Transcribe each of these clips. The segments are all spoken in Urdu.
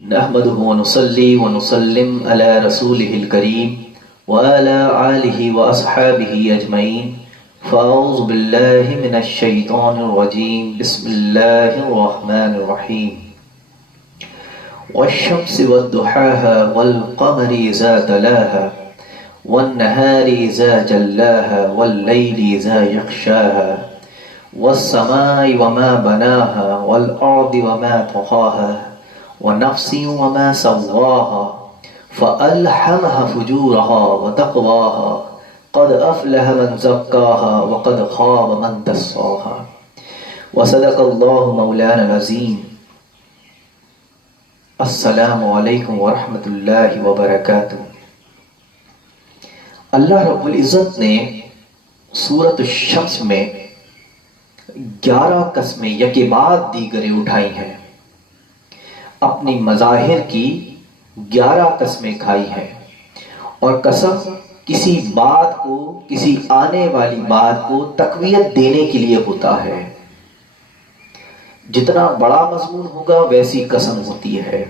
نحمده ونصلي ونسلم على رسوله الكريم وعلى آله وأصحابه أجمعين فأعوذ بالله من الشيطان الرجيم بسم الله الرحمن الرحيم والشمس والضحاها والقمر إذا تلاها والنهار إذا جلاها والليل إذا يغشاها والسماء وما بناها والأرض وما طحاها ونفس وما سواها فألهمها فجورها وتقواها قد أفلح من زكاها وقد خاب من دساها وصدق الله مولانا العظيم. السلام علیکم ورحمۃ اللہ وبرکاتہ. اللہ رب العزت نے سورۃ الشمس میں 11 قسمیں یکے بعد دیگرے اٹھائی ہیں، اپنی مظاہر کی 11 قسمیں کھائی ہیں، اور قسم کسی بات کو، کسی آنے والی بات کو تقویت دینے کے لیے ہوتا ہے. جتنا بڑا مضمون ہوگا ویسی قسم ہوتی ہے.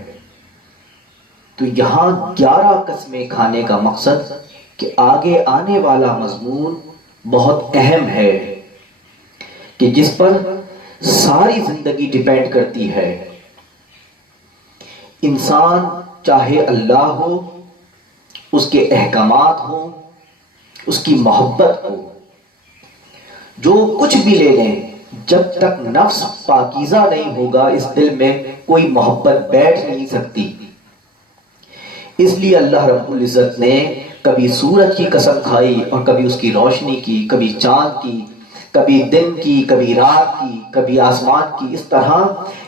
تو یہاں 11 قسمیں کھانے کا مقصد کہ آگے آنے والا مضمون بہت اہم ہے، کہ جس پر ساری زندگی ڈیپینڈ کرتی ہے. انسان چاہے اللہ ہو، اس کے احکامات ہوں، اس کی محبت ہو، جو کچھ بھی لے لیں، جب تک نفس پاکیزہ نہیں ہوگا اس دل میں کوئی محبت بیٹھ نہیں سکتی. اس لیے اللہ رب العزت نے کبھی سورج کی قسم کھائی اور کبھی اس کی روشنی کی، کبھی چاند کی، کبھی دن کی، کبھی رات کی، کبھی آسمان کی. اس طرح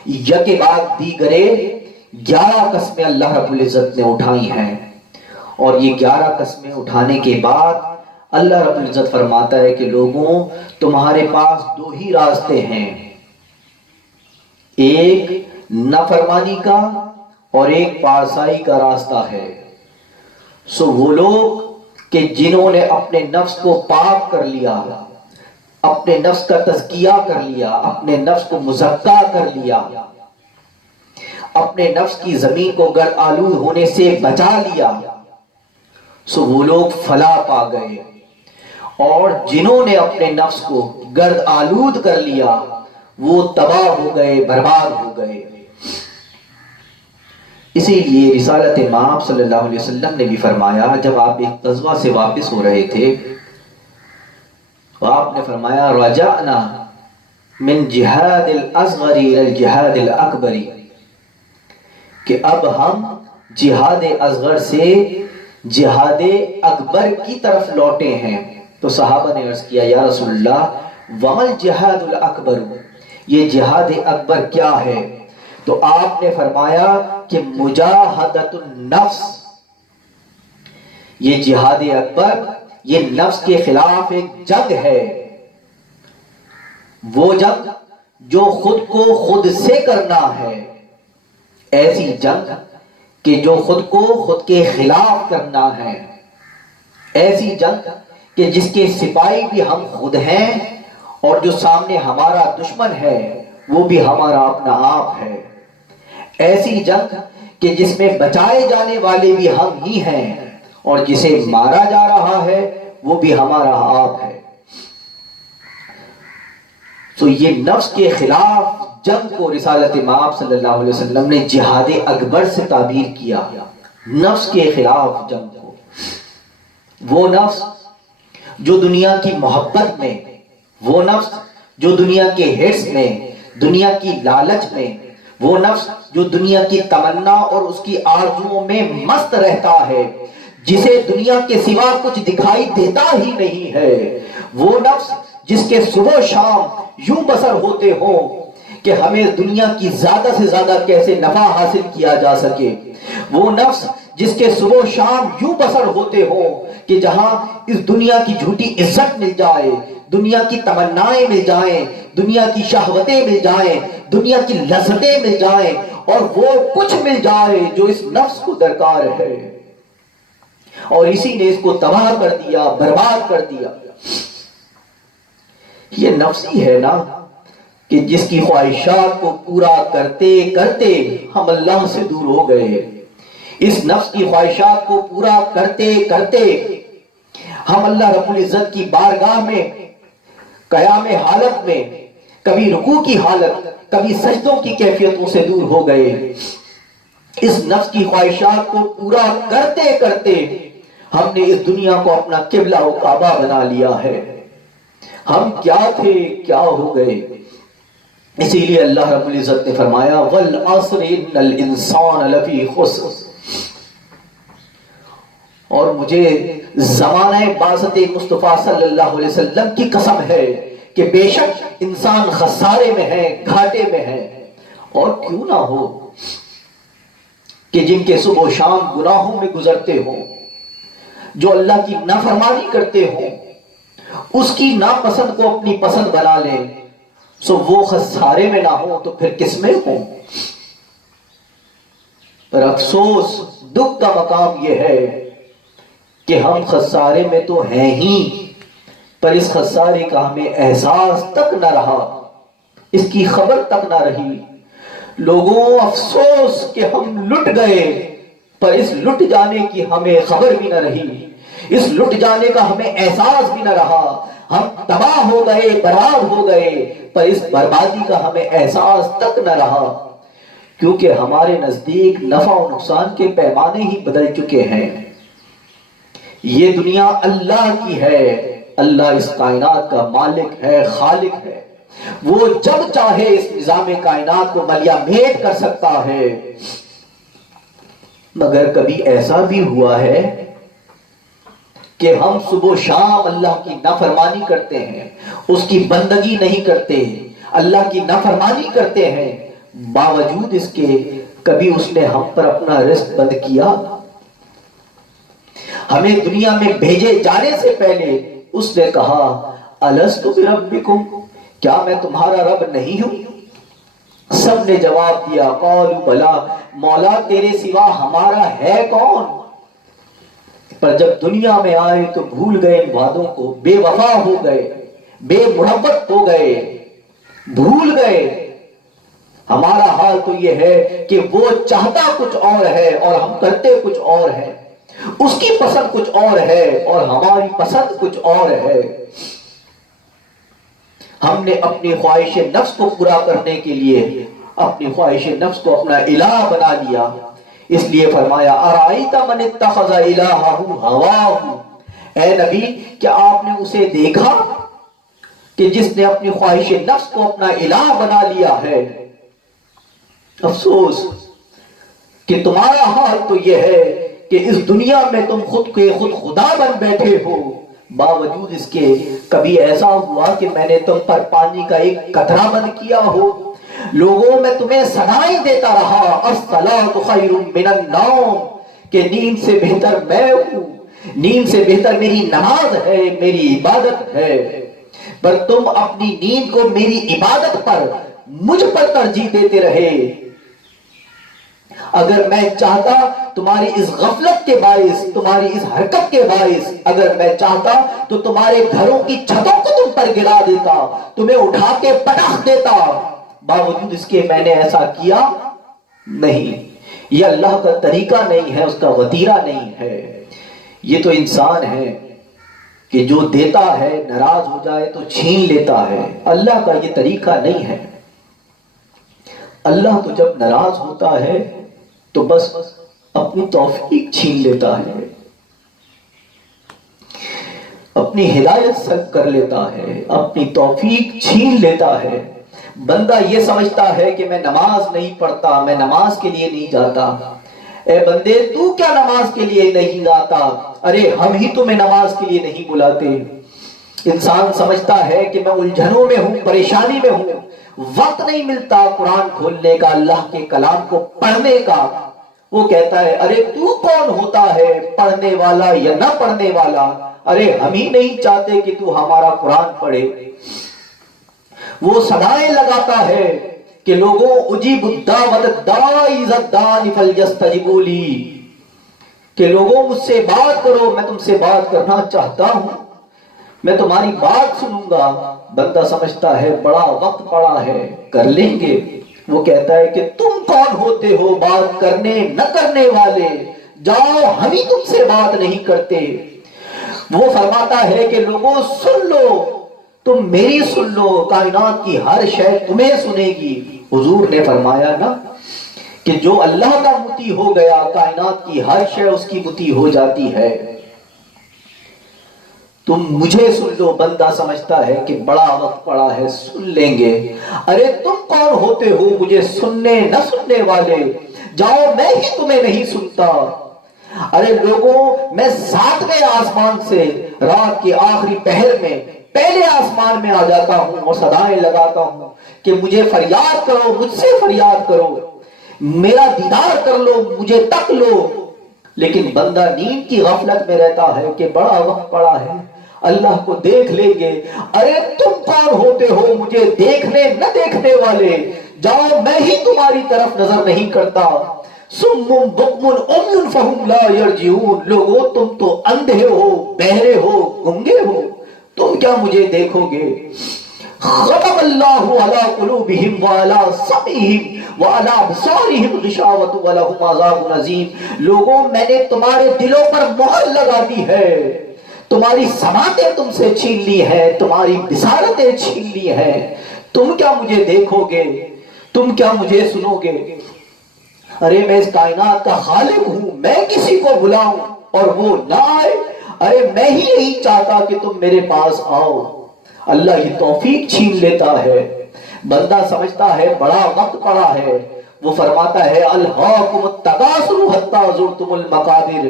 یکے بعد دیگرے 11 قسمیں اللہ رب العزت نے اٹھائی ہیں. اور یہ 11 قسمیں اٹھانے کے بعد اللہ رب العزت فرماتا ہے کہ لوگوں، تمہارے پاس 2 ہی راستے ہیں، ایک نافرمانی کا اور ایک پارسائی کا راستہ ہے. سو وہ لوگ کہ جنہوں نے اپنے نفس کو پاک کر لیا، اپنے نفس کا تزکیہ کر لیا، اپنے نفس کو مزکا کر لیا، اپنے نفس کی زمین کو گرد آلود ہونے سے بچا لیا، سو وہ لوگ فلاح پا گئے. اور جنہوں نے اپنے نفس کو گرد آلود کر لیا وہ تباہ ہو گئے، برباد ہو گئے. اسی لیے رسالت امام صلی اللہ علیہ وسلم نے بھی فرمایا، جب آپ ایک غزوہ سے واپس ہو رہے تھے تو آپ نے فرمایا رجعنا من جہاد الاصغر الى الجہاد الاکبر، کہ اب ہم جہاد اصغر سے جہاد اکبر کی طرف لوٹے ہیں. تو صحابہ نے عرض کیا یا رسول اللہ وما الجہاد الاکبر، یہ جہاد اکبر کیا ہے؟ تو آپ نے فرمایا کہ مجاہدۃ النفس، یہ جہاد اکبر یہ نفس کے خلاف ایک جنگ ہے. وہ جنگ جو خود کو خود سے کرنا ہے، ایسی جنگ کہ جو خود کو خود کے خلاف کرنا ہے، ایسی جنگ کہ جس کے سپاہی بھی ہم خود ہیں اور جو سامنے ہمارا دشمن ہے وہ بھی ہمارا اپنا آپ ہے. ایسی جنگ کہ جس میں بچائے جانے والے بھی ہم ہی ہیں اور جسے مارا جا رہا ہے وہ بھی ہمارا آپ ہے. تو یہ نفس کے خلاف جنگ کو رسالت امام صلی اللہ علیہ وسلم نے جہاد اکبر سے تعبیر کیا. نفس کے خلاف جنگ کو، وہ نفس جو دنیا کی محبت میں، وہ نفس جو دنیا کے حرص میں، دنیا کی لالچ میں، وہ نفس جو دنیا کی تمنا اور اس کی آرزوؤں میں مست رہتا ہے، جسے دنیا کے سوا کچھ دکھائی دیتا ہی نہیں ہے، وہ نفس جس کے صبح و شام یوں بسر ہوتے ہوں کہ ہمیں دنیا کی زیادہ سے زیادہ کیسے نفع حاصل کیا جا سکے، وہ نفس جس کے صبح و شام یوں بسر ہوتے ہوں کہ جہاں اس دنیا کی جھوٹی عزت مل جائے، دنیا کی تمنائیں مل جائیں، دنیا کی شہوتیں مل جائیں، دنیا کی لذتیں مل جائیں، اور وہ کچھ مل جائے جو اس نفس کو درکار ہے، اور اسی نے اس کو تباہ کر دیا، برباد کر دیا. یہ نفس ہی ہے نا. کہ جس کی خواہشات کو پورا کرتے کرتے ہم اللہ سے دور ہو گئے، اس نفس کی خواہشات کو پورا کرتے کرتے ہم اللہ رب العزت کی بارگاہ میں قیام حالت میں کبھی رکوع کی حالت کبھی سجدوں کی کیفیتوں سے دور ہو گئے۔ اس نفس کی خواہشات کو پورا کرتے کرتے ہم نے اس دنیا کو اپنا قبلہ و کعبہ بنا لیا ہے۔ ہم کیا تھے کیا ہو گئے؟ اسی لیے اللہ رب العزت نے فرمایا والعصر ان الانسان لفی خسر، اور مجھے زمانہ بعثت مصطفیٰ صلی اللہ علیہ وسلم کی قسم ہے کہ بے شک انسان خسارے میں ہے، گھاٹے میں ہے۔ اور کیوں نہ ہو کہ جن کے صبح و شام گناہوں میں گزرتے ہوں، جو اللہ کی نافرمانی کرتے ہوں، اس کی ناپسند کو اپنی پسند بنا لیں، سو وہ خسارے میں نہ ہوں تو پھر کس میں ہوں؟ پر افسوس دکھ کا مقام یہ ہے کہ ہم خسارے میں تو ہیں ہی، پر اس خسارے کا ہمیں احساس تک نہ رہا، اس کی خبر تک نہ رہی۔ لوگوں افسوس کہ ہم لٹ گئے، پر اس لٹ جانے کی ہمیں خبر بھی نہ رہی، اس لٹ جانے کا ہمیں احساس بھی نہ رہا۔ ہم تباہ ہو گئے، برباد ہو گئے، پر اس بربادی کا ہمیں احساس تک نہ رہا، کیونکہ ہمارے نزدیک نفع و نقصان کے پیمانے ہی بدل چکے ہیں۔ یہ دنیا اللہ کی ہے، اللہ اس کائنات کا مالک ہے، خالق ہے، وہ جب چاہے اس نظام کائنات کو ملیا میٹ کر سکتا ہے۔ مگر کبھی ایسا بھی ہوا ہے کہ ہم صبح و شام اللہ کی نافرمانی کرتے ہیں، اس کی بندگی نہیں کرتے، اللہ کی نافرمانی کرتے ہیں، باوجود اس کے کبھی اس نے ہم پر اپنا رزق بند کیا؟ ہمیں دنیا میں بھیجے جانے سے پہلے اس نے کہا الست بربکم، کیا میں تمہارا رب نہیں ہوں؟ سب نے جواب دیا قالوا بلا، مولا تیرے سوا ہمارا ہے کون؟ پر جب دنیا میں آئے تو بھول گئے ان وعدوں کو، بے وفا ہو گئے، بے محبت ہو گئے، بھول گئے۔ ہمارا حال تو یہ ہے کہ وہ چاہتا کچھ اور ہے اور ہم کرتے کچھ اور ہے، اس کی پسند کچھ اور ہے اور ہماری پسند کچھ اور ہے۔ ہم نے اپنی خواہش نفس کو پورا کرنے کے لیے اپنی خواہش نفس کو اپنا الہ بنا لیا۔ اس لیے فرمایا ارائیت من اتخذ الہہ ہواہ، اے نبی کیا آپ نے اسے دیکھا کہ جس نے اپنی خواہش نفس کو اپنا الہ بنا لیا ہے؟ افسوس کہ تمہارا حال تو یہ ہے کہ اس دنیا میں تم خود کے خود خدا بن بیٹھے ہو، باوجود اس کے کبھی ایسا ہوا کہ میں نے تم پر پانی کا ایک قطرہ بند کیا ہو؟ لوگوں میں تمہیں صدائیں دیتا رہا الصلاۃ خیر من النوم، کہ نیند سے بہتر میں ہوں، نیند سے بہتر میری نماز ہے، میری عبادت ہے، پر تم اپنی نیند کو میری عبادت پر، مجھ پر ترجیح دیتے رہے۔ اگر میں چاہتا تمہاری اس غفلت کے باعث، تمہاری اس حرکت کے باعث اگر میں چاہتا تو تمہارے گھروں کی چھتوں کو تم پر گرا دیتا، تمہیں اٹھا کے پٹخ دیتا، باوجود اس کے میں نے ایسا کیا نہیں۔ یہ اللہ کا طریقہ نہیں ہے، اس کا وتیرہ نہیں ہے۔ یہ تو انسان ہے کہ جو دیتا ہے ناراض ہو جائے تو چھین لیتا ہے، اللہ کا یہ طریقہ نہیں ہے۔ اللہ تو جب ناراض ہوتا ہے تو بس اپنی توفیق چھین لیتا ہے، اپنی ہدایت سلب کر لیتا ہے، اپنی توفیق چھین لیتا ہے۔ بندہ یہ سمجھتا ہے کہ میں نماز نہیں پڑھتا، میں نماز کے لیے نہیں جاتا۔ اے بندے تو کیا نماز کے لیے نہیں جاتا؟ ارے ہم ہی تمہیں نماز کے لیے نہیں بلاتے۔ انسان سمجھتا ہے کہ میں الجھنوں میں ہوں، پریشانی میں ہوں، وقت نہیں ملتا قرآن کھولنے کا، اللہ کے کلام کو پڑھنے کا۔ وہ کہتا ہے ارے تو کون ہوتا ہے پڑھنے والا یا نہ پڑھنے والا؟ ارے ہم ہی نہیں چاہتے کہ تو ہمارا قرآن پڑھے۔ وہ صدائیں لگاتا ہے کہ لوگوں اجیب الدعوت الداعی اذا الداعی فلیستجیبوا لی، کہ لوگوں مجھ سے بات کرو، میں تم سے بات کرنا چاہتا ہوں، میں تمہاری بات سنوں گا. بندہ سمجھتا ہے بڑا وقت پڑا ہے, کر لیں گے. وہ کہتا ہے کہ تم کون ہوتے ہو بات کرنے نہ کرنے والے, جاؤ ہم ہی تم سے بات نہیں کرتے. وہ فرماتا ہے کہ لوگوں سن لو, تم میری سن لو, کائنات کی ہر شے تمہیں سنے گی. حضور نے فرمایا نا کہ جو اللہ کا مطیع ہو گیا کائنات کی ہر شے اس کی مطیع ہو جاتی ہے. تم مجھے سن لو. بندہ سمجھتا ہے کہ بڑا وقت پڑا ہے, سن لیں گے. ارے تم کون ہوتے ہو مجھے سننے نہ سننے والے, جاؤ میں ہی تمہیں نہیں سنتا. ارے لوگوں, میں 7ویں آسمان سے رات کے آخری پہر میں پہلے آسمان میں آ جاتا ہوں اور صدائیں لگاتا ہوں کہ مجھے فریاد کرو, مجھ سے فریاد کرو, میرا دیدار کر لو, مجھے تک لو. لیکن بندہ نیند کی غفلت میں رہتا ہے کہ بڑا وقت پڑا ہے, اللہ کو دیکھ لیں گے. ارے تم کون ہوتے ہو مجھے دیکھنے نہ دیکھنے والے, جاؤ میں ہی تمہاری طرف نظر نہیں کرتا. سمم بکمن عمی فہم لا یرجعون, لوگو تم تو اندھے ہو, بہرے ہو, گنگے ہو, تم کیا مجھے دیکھو گے. ختم اللہ علی قلوبہم وعلی سمعہم وعلی ابصارہم غشاوۃ ولہم عذاب عظیم. لوگوں میں نے تمہارے دلوں پر مہر لگا دی ہے, تمہاری سماعتیں تم سے چھین لی ہے, تمہاری بصارتیں چھین لی ہے. تم کیا مجھے دیکھو گے, تم کیا مجھے سنو گے. ارے میں اس کائنات کا خالق ہوں, میں کسی کو بلاؤں اور وہ نہ آئے. ارے میں ہی نہیں چاہتا کہ تم میرے پاس آؤ. اللہ ہی توفیق چھین لیتا ہے. بندہ سمجھتا ہے بڑا وقت پڑا ہے. وہ فرماتا ہے الہاکم التکاثر حتی زرتم المقابر.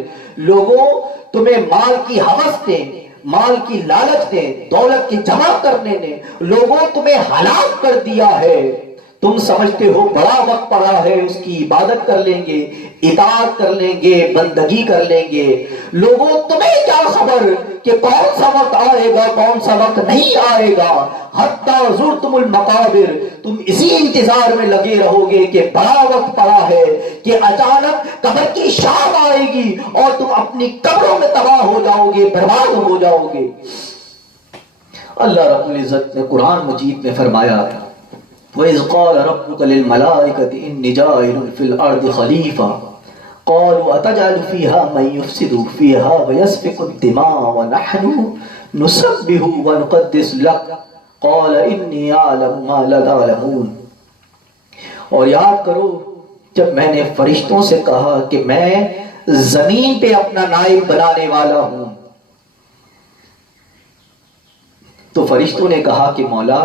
لوگوں تمہیں مال کی ہوس نے, مال کی لالچ نے, دولت کی جمع کرنے نے لوگوں تمہیں ہلاک کر دیا ہے. تم سمجھتے ہو بڑا وقت پڑا ہے, اس کی عبادت کر لیں گے, اطاعت کر لیں گے, بندگی کر لیں گے. لوگوں تمہیں کیا خبر کہ کون سا وقت آئے گا, کون سا وقت نہیں آئے گا. حتی زرتم المقابر, تم اسی انتظار میں لگے رہو گے کہ بڑا وقت پڑا ہے کہ اچانک قبر کی شام آئے گی اور تم اپنی قبروں میں تباہ ہو جاؤ گے, برباد ہو جاؤ گے. اللہ رب العزت نے قرآن مجید میں فرمایا تھا وَإِذْ قَالَ رَبُّكَ لِلْمَلَائِكَةِ إِنِّي جَاعِلٌ فِي الْأَرْضِ خَلِيفَةً قَالُوا أَتَجْعَلُ فِيهَا مَن يُفْسِدُ فِيهَا وَيَسْفِكُ الدِّمَاءَ وَنَحْنُ نُسَبِّحُ وَنُقَدِّسُ لَكَ قَالَ إِنِّي أَعْلَمُ مَا لَا تَعْلَمُونَ. اور یاد کرو جب میں نے فرشتوں سے کہا کہ میں زمین پہ اپنا نائب بنانے والا ہوں, تو فرشتوں نے کہا کہ مولا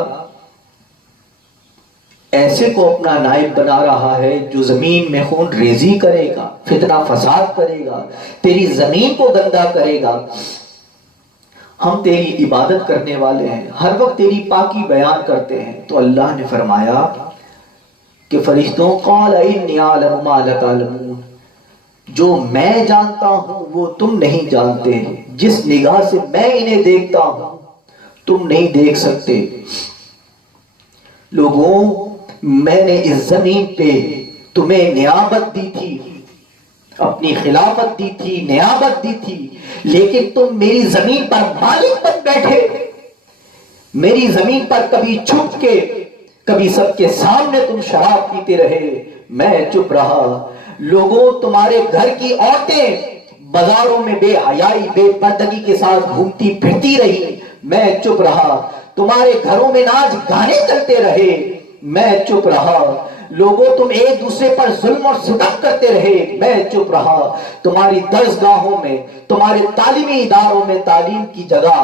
ایسے کو اپنا نائب بنا رہا ہے جو زمین میں خون ریزی کرے گا, فتنہ فساد کرے گا, تیری زمین کو گندا کرے گا. ہم تیری عبادت کرنے والے ہیں, ہر وقت تیری پاکی بیان کرتے ہیں. تو اللہ نے فرمایا کہ فرشتوں قال انی اعلم ما لا تعلمون, جو میں جانتا ہوں وہ تم نہیں جانتے, جس نگاہ سے میں انہیں دیکھتا ہوں تم نہیں دیکھ سکتے. لوگوں میں نے اس زمین پہ تمہیں نیابت دی تھی, اپنی خلافت دی تھی, نیابت دی تھی, لیکن تم میری زمین پر مالک بن بیٹھے. میری زمین پر کبھی چھپ کے, کبھی سب کے سامنے تم شراب پیتے رہے, میں چپ رہا. لوگوں تمہارے گھر کی عورتیں بازاروں میں بے حیائی, بے پردگی کے ساتھ گھومتی پھرتی رہی, میں چپ رہا. تمہارے گھروں میں ناچ گانے چلتے رہے, میں چپ رہا. لوگوں تم ایک دوسرے پر ظلم اور ستم کرتے رہے, میں چپ رہا. تمہاری درسگاہوں میں, تمہارے تعلیمی اداروں میں تعلیم کی جگہ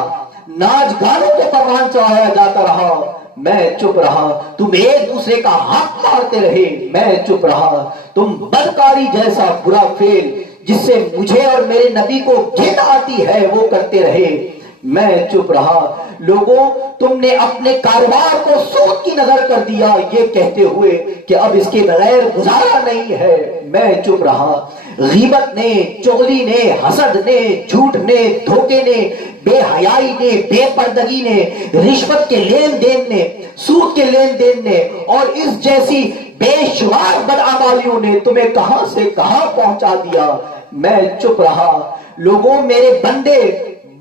ناچ گانوں کے پروان چڑھایا جاتا رہا, میں چپ رہا. تم ایک دوسرے کا حق مارتے رہے, میں چپ رہا. تم بدکاری جیسا برا فعل جس سے مجھے اور میرے نبی کو گھن آتی ہے وہ کرتے رہے, میں چپ رہا. لوگوں تم نے اپنے کاروبار کو سود کی نظر کر دیا یہ کہتے ہوئے کہ اب اس کے بغیر گزارا نہیں ہے, میں چپ رہا. غیبت نے, چغلی نے, حسد نے, جھوٹ نے, دھوکے نے, بے حیائی نے, بے پردگی نے, رشوت کے لین دین نے, سود کے لین دین نے اور اس جیسی بے شمار بدعمالیوں نے تمہیں کہاں سے کہاں پہنچا دیا, میں چپ رہا. لوگوں میرے بندے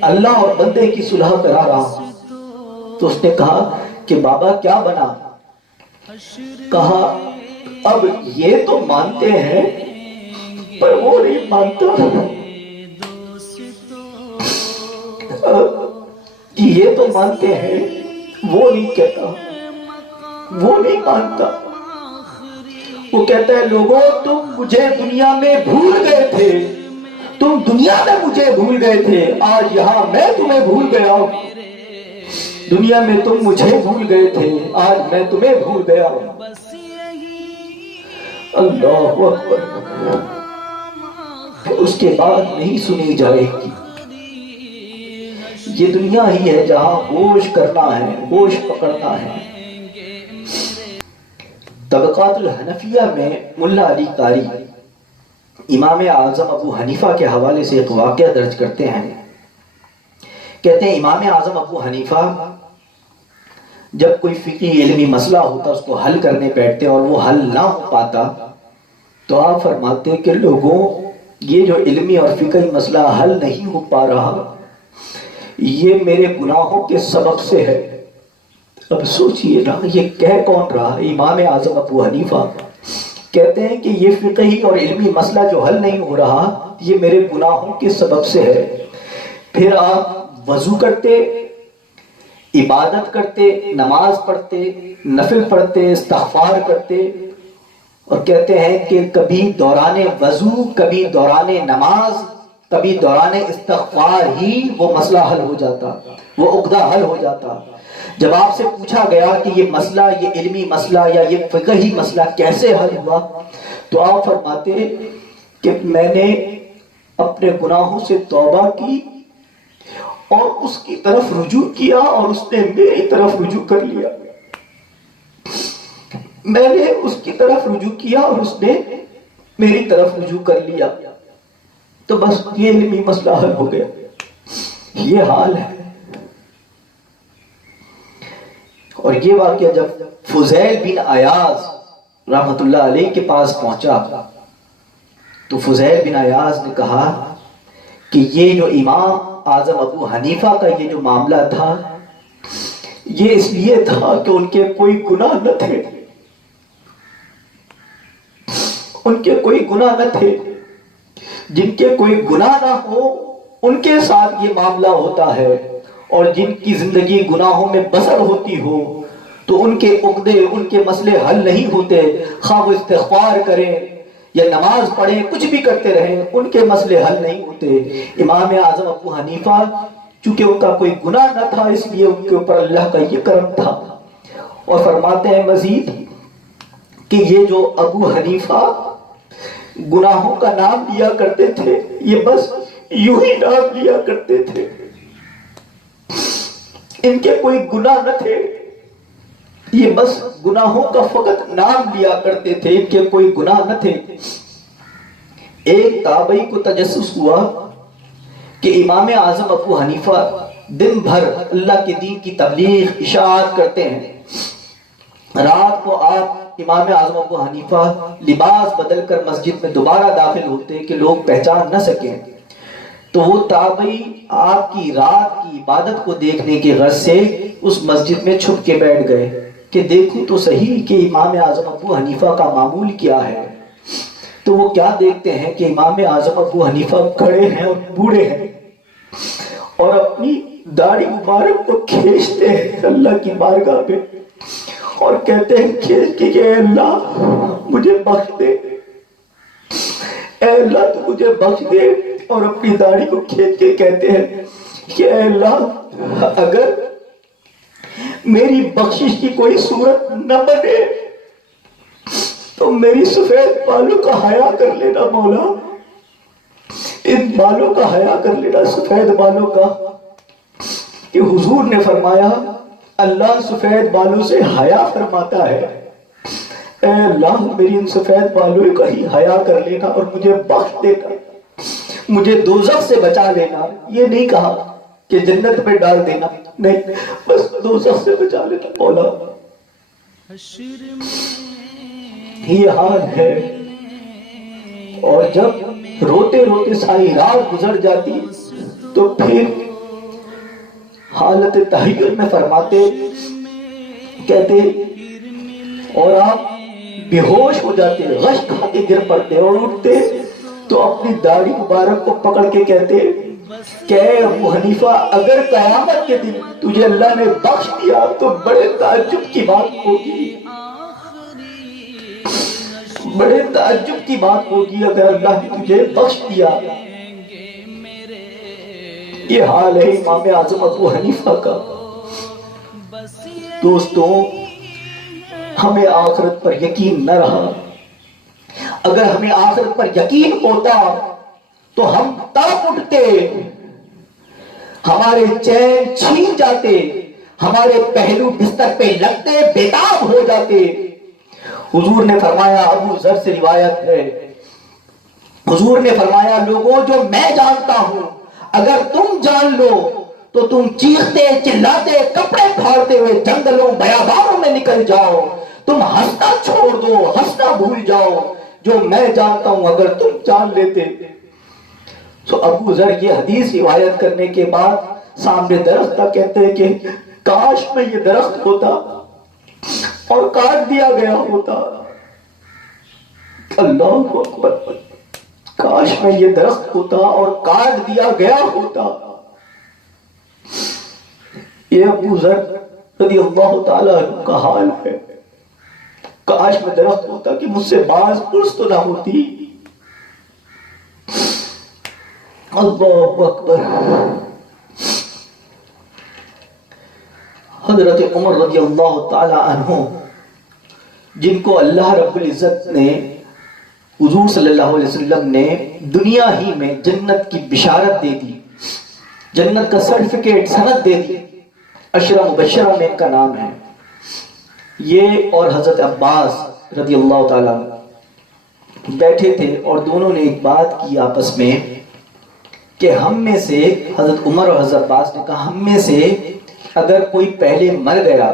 اللہ اور بندے کی صلح کرا رہا ہوں۔ تو اس نے کہا کہ بابا کیا بنا؟ کہا اب یہ تو مانتے ہیں پر وہ نہیں مانتا، یہ تو مانتے ہیں وہ نہیں کہتا، وہ نہیں مانتا۔ وہ کہتا ہے لوگوں تم مجھے دنیا میں بھول گئے تھے، تم دنیا میں مجھے بھول گئے تھے، آج یہاں میں تمہیں بھول گیا ہوں۔ دنیا میں تم مجھے بھول گئے تھے، آج میں تمہیں بھول گیا ہوں۔ اللہ اکبر۔ اس کے بعد نہیں سنی جائے گی۔ یہ دنیا ہی ہے جہاں ہوش کرنا ہے، ہوش پکڑنا ہے۔ طبقات الحنفیہ میں ملا علی قاری امام اعظم ابو حنیفہ کے حوالے سے ایک واقعہ درج کرتے ہیں۔ کہتے ہیں امام اعظم ابو حنیفہ جب کوئی فقہی علمی مسئلہ ہوتا اس کو حل کرنے بیٹھتے اور وہ حل نہ ہو پاتا تو آپ فرماتے کہ لوگوں یہ جو علمی اور فقہی مسئلہ حل نہیں ہو پا رہا یہ میرے گناہوں کے سبب سے ہے۔ اب سوچئے نا یہ کہہ کون رہا؟ امام اعظم ابو حنیفہ کہتے ہیں کہ یہ فقہی اور علمی مسئلہ جو حل نہیں ہو رہا یہ میرے گناہوں کے سبب سے ہے۔ پھر آپ وضو کرتے، عبادت کرتے، نماز پڑھتے، نفل پڑھتے، استغفار کرتے اور کہتے ہیں کہ کبھی دوران وضو، کبھی دوران نماز، کبھی دوران استغفار ہی وہ مسئلہ حل ہو جاتا، وہ عقدہ حل ہو جاتا۔ جب آپ سے پوچھا گیا کہ یہ مسئلہ، یہ علمی مسئلہ یا یہ فقہی مسئلہ کیسے حل ہوا تو آپ فرماتے کہ میں نے اپنے گناہوں سے توبہ کی اور اس کی طرف رجوع کیا اور اس نے میری طرف رجوع کر لیا۔ میں نے اس کی طرف رجوع کیا اور اس نے میری طرف رجوع کر لیا، تو بس یہ علمی مسئلہ حل ہو گیا۔ یہ حال ہے۔ اور یہ واقعہ جب فضیل بن عیاض رحمت اللہ علیہ کے پاس پہنچا تو فضیل بن عیاض نے کہا کہ یہ جو امام اعظم ابو حنیفہ کا یہ جو معاملہ تھا یہ اس لیے تھا کہ ان کے کوئی گناہ نہ تھے، ان کے کوئی گناہ نہ تھے۔ جن کے کوئی گناہ نہ ہو ان کے ساتھ یہ معاملہ ہوتا ہے، اور جن کی زندگی گناہوں میں بسر ہوتی ہو تو ان کے عقدے، ان کے مسئلے حل نہیں ہوتے، خواہ وہ استغفار کریں یا نماز پڑھیں، کچھ بھی کرتے رہیں، ان کے مسئلے حل نہیں ہوتے۔ امام اعظم ابو حنیفہ چونکہ ان کا کوئی گناہ نہ تھا اس لیے ان کے اوپر اللہ کا یہ کرم تھا۔ اور فرماتے ہیں مزید کہ یہ جو ابو حنیفہ گناہوں کا نام لیا کرتے تھے یہ بس یوں ہی نام لیا کرتے تھے، ان کے کوئی گناہ نہ تھے، یہ بس گناہوں کا فقط نام لیا کرتے تھے، ان کے کوئی گناہ نہ تھے۔ ایک تابعی کو تجسس ہوا کہ امام اعظم ابو حنیفہ دن بھر اللہ کے دین کی تبلیغ اشاعت کرتے ہیں، رات کو آپ امام اعظم ابو حنیفہ لباس بدل کر مسجد میں دوبارہ داخل ہوتے کہ لوگ پہچان نہ سکیں۔ تو وہ تابعی آپ کی رات کی عبادت کو دیکھنے کے غرض سے اس مسجد میں چھپ کے بیٹھ گئے کہ دیکھوں تو صحیح کہ امام اعظم ابو حنیفہ کا معمول کیا ہے۔ تو وہ کیا دیکھتے ہیں کہ امام اعظم ابو حنیفہ کھڑے ہیں اور بوڑھے ہیں اور اپنی داڑھی مبارک کو کھینچتے ہیں اللہ کی بارگاہ میں اور کہتے ہیں کھینچ کے کہ اے اللہ مجھے بخش دے، اے اللہ تو مجھے بخش دے، اور اپنی داڑھی کو کھینچ کے کہتے ہیں کہ اے اللہ اگر میری بخشش کی کوئی صورت نہ بنے تو میری سفید بالوں کا حیا کر لینا مولا، ان بالوں کا حیا کر لینا، سفید بالوں کا۔ کہ حضور نے فرمایا اللہ سفید بالوں سے حیا فرماتا ہے، اے اللہ میری ان سفید بالوں کا ہی حیا کر لینا اور مجھے بخش دینا، مجھے دوزخ سے بچا لینا۔ یہ نہیں کہا کہ جنت میں ڈال دینا، نہیں، بس دوزخ سے بچا لینا مولا۔ یہ حال ہے۔ اور جب روتے روتے ساری رات گزر جاتی تو پھر حالت تحیر میں فرماتے، کہتے اور آپ بے ہوش ہو جاتے، غش کھا کے گر پڑتے اور اٹھتے تو اپنی داڑھی مبارک کو پکڑ کے کہتے کہ اے ابو حنیفہ، اگر قیامت کے دن تجھے اللہ نے بخش دیا تو بڑے تعجب کی بات ہوگی، بڑے تعجب کی بات ہوگی اگر اللہ نے تجھے بخش دیا۔ یہ حال ہے امام اعظم ابو حنیفہ کا۔ دوستوں، ہمیں آخرت پر یقین نہ رہا۔ اگر ہمیں آخرت پر یقین ہوتا تو ہم تڑپ اٹھتے، ہمارے چین چھین جاتے، ہمارے پہلو بستر پہ لگتے، بےتاب ہو جاتے۔ حضور نے فرمایا، ابو ذر سے روایت ہے، حضور نے فرمایا لوگوں جو میں جانتا ہوں اگر تم جان لو تو تم چیختے چلاتے کپڑے پھاڑتے ہوئے جنگلوں بیابانوں میں نکل جاؤ، تم ہنسنا چھوڑ دو، ہنسنا بھول جاؤ۔ جو میں جانتا ہوں اگر تم جان لیتے۔ تو ابو ذر یہ حدیث روایت کرنے کے بعد سامنے درخت کا کہتے ہیں کہ کاش میں یہ درخت ہوتا اور کاٹ دیا گیا ہوتا۔ اللہ اکبر، کاش میں یہ درخت ہوتا اور کاٹ دیا گیا ہوتا۔ یہ ابو ذر رضی اللہ تعالیٰ عنہ کا حال ہے۔ کاش میں درخت ہوتا کہ مجھ سے باز پرس تو نہ ہوتی۔ اللہ اکبر۔ حضرت عمر رضی اللہ تعالیٰ عنہ، جن کو اللہ رب العزت نے، حضور صلی اللہ علیہ وسلم نے دنیا ہی میں جنت کی بشارت دے دی، جنت کا سرٹیفکیٹ سند دے دی، عشرہ مبشرہ میں ان کا نام ہے۔ یہ اور حضرت عباس رضی اللہ تعالیٰ بیٹھے تھے اور دونوں نے ایک بات کی آپس میں کہ ہم میں سے، حضرت عمر اور حضرت عباس نے کہا، ہم میں سے اگر کوئی پہلے مر گیا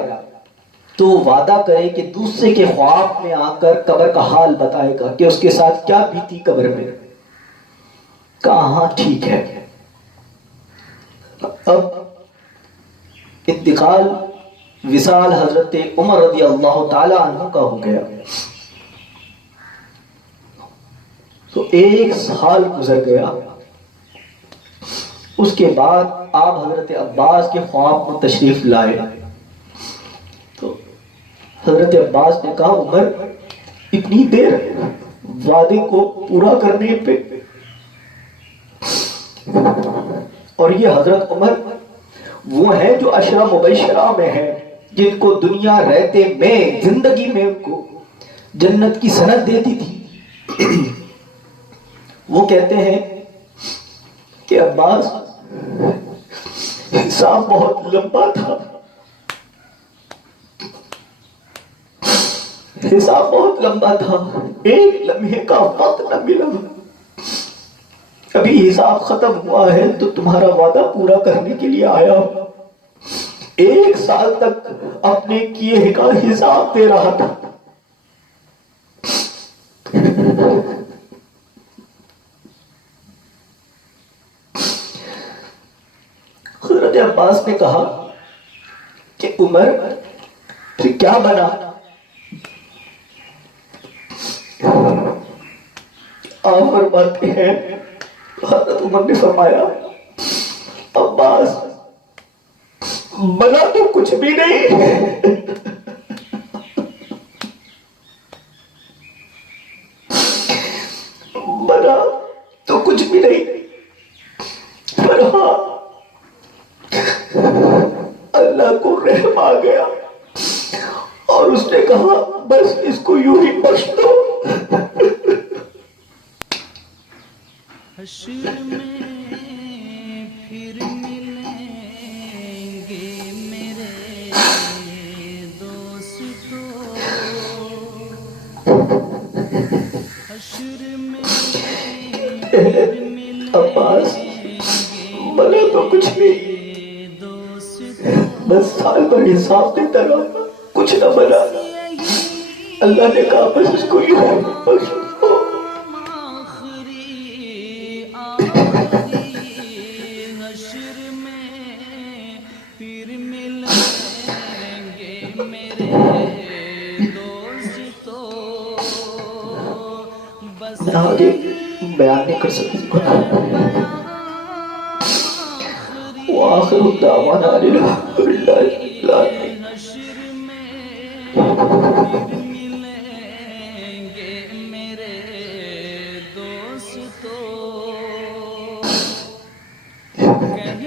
تو وعدہ کرے کہ دوسرے کے خواب میں آ کر قبر کا حال بتائے گا کہ اس کے ساتھ کیا بیتی قبر میں۔ کہا ہاں ٹھیک ہے۔ اب انتقال وصال حضرت عمر رضی اللہ تعالی عنہ کا ہو گیا تو 1 سال گزر گیا۔ اس کے بعد آپ حضرت عباس کے خواب میں تشریف لائے تو حضرت عباس نے کہا عمر اتنی دیر وعدے کو پورا کرنے پہ، اور یہ حضرت عمر وہ ہیں جو عشرہ مبشرہ میں ہیں، جن کو دنیا رہتے میں، زندگی میں ان کو جنت کی سند دیتی تھی۔ وہ کہتے ہیں کہ عباس حساب بہت لمبا تھا، حساب بہت لمبا تھا، ایک لمحے کا وقت نہ ملا، ابھی حساب ختم ہوا ہے تو تمہارا وعدہ پورا کرنے کے لیے آیا ہوں۔ 1 سال تک اپنے کیے کا حساب دے رہا تھا۔ حضرت عباس نے کہا کہ عمر پھر کیا بنا؟ آپ فرماتے ہیں حضرت عمر نے فرمایا عباس بنا تو کچھ بھی نہیں، بنا تو کچھ بھی نہیں، پر ہاں اللہ کو رحم آ گیا اور اس نے کہا بس اس کو یوں ہی بخش دو۔ حشر میں پھر ملیں گے میرے دوستو، حشر میں پھر ملیں گے بنا تو کچھ نہیں، بس سال بھر حساب دیتا رہا، کچھ نہ بنا۔ اللہ نے کہا بس اس کو یوں ہی بخش دو۔ میں آگے بیان نہیں کر سکتا. وآخر دعوانا ان الحمد للہ رب العالمین. حشر میں پھر ملیں گے میرے دوستو. کہیں